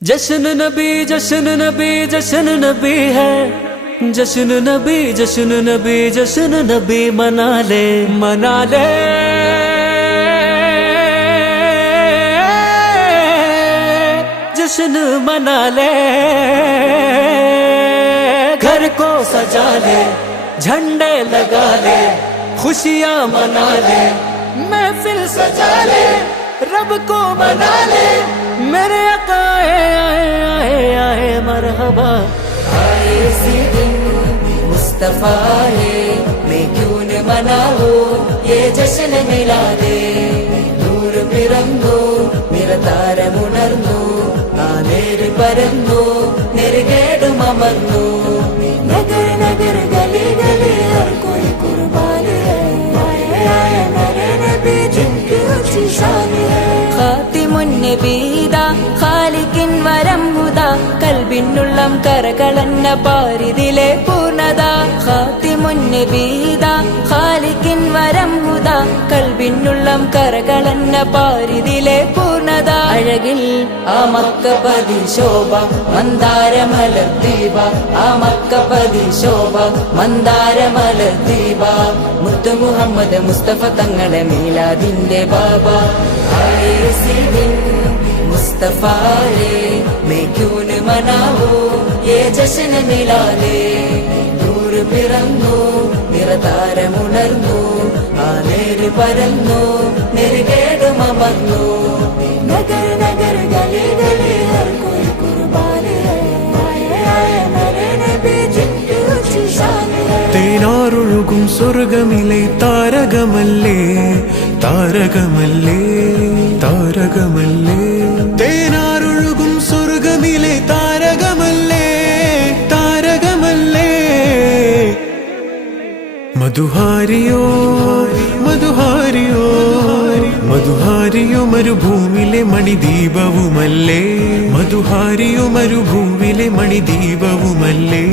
जश्न नबी जश्न नबी जश्न नबी है, जश्न नबी जश्न नबी जश्न नबी मना ले मना ले। जश्न मना ले, घर को सजा ले, झंडे लगा ले, खुशियां मना ले, महफिल सजा ले, रब को मना ले। मेरे आका आए आए आए आए मरहबा। आए इसी दिन मुस्तफा है, मैं क्यों न मनाऊं ये जश्न मिला दे। നൂർ പിറന്നു നിറതാരമുണർന്നു, ആ നേര് പരന്നു നെറുകേടും അമർന്നു। നഗർ നഗർ ഗലി ഗലി ഹർ കോയി കുർബാൻ ഹൈ, ആയ ആയ मेरे नबी जिनकी ऊंची शान है। ഖാതിമുൻ നബീദാ ഖാലിഖിൻ വരം ഹുദാ, കൽബിനുള്ളം കരകളന്ന പാരിതിലെ പൂർണ്ണത। ഖാതിമുൻ നബീദാ ഖാലിഖിൻ വരം ഹുദാ, കൽബിനുള്ളം കരകളന്ന പാരിതിലെ പൂർണ്ണത। അഴകിൽ ആ മക്കപതി ശോഭ മന്ദാരമലർ ദീപ, ആ മക്കപതി ശോഭ മന്ദാരമലർ ദീപ। മുത്തു മുഹമ്മദ് മുസ്തഫ തങ്ങളെ മീലാദിന്റെ ബാബ। ആയേ ഇസി ദിൻ മുസ്തഫാ है, मैं क्यों न मनाऊं ये जश्न मिला ले। നൂർ പിറന്നു നിറതാരമുണർന്നു, ആ നേര് പരന്നു നെറുകേടും അമർന്നു। നഗർ നഗർ ഗലി ഗലി ഹർ കോയി കുർബാൻ ഹൈ, ആയ ആയ मेरे नबी जिनकी ऊंची शान है। തേനാറൊഴുകും സ്വർഗമിലെ താരകമല്ലേ താരകമല്ലേ താരകമല്ലേ, തേനാറൊഴുകും സ്വർഗമിലെ താരകമല്ലേ താരകമല്ലേ। മധുഹാരിയോ മധുഹാരിയോ മധുഹാരിയോ മരുഭൂമിലെ മണിദീപവുമല്ലേ, മധുഹാരിയോ മരുഭൂമിലെ മണിദീപവുമല്ലേ।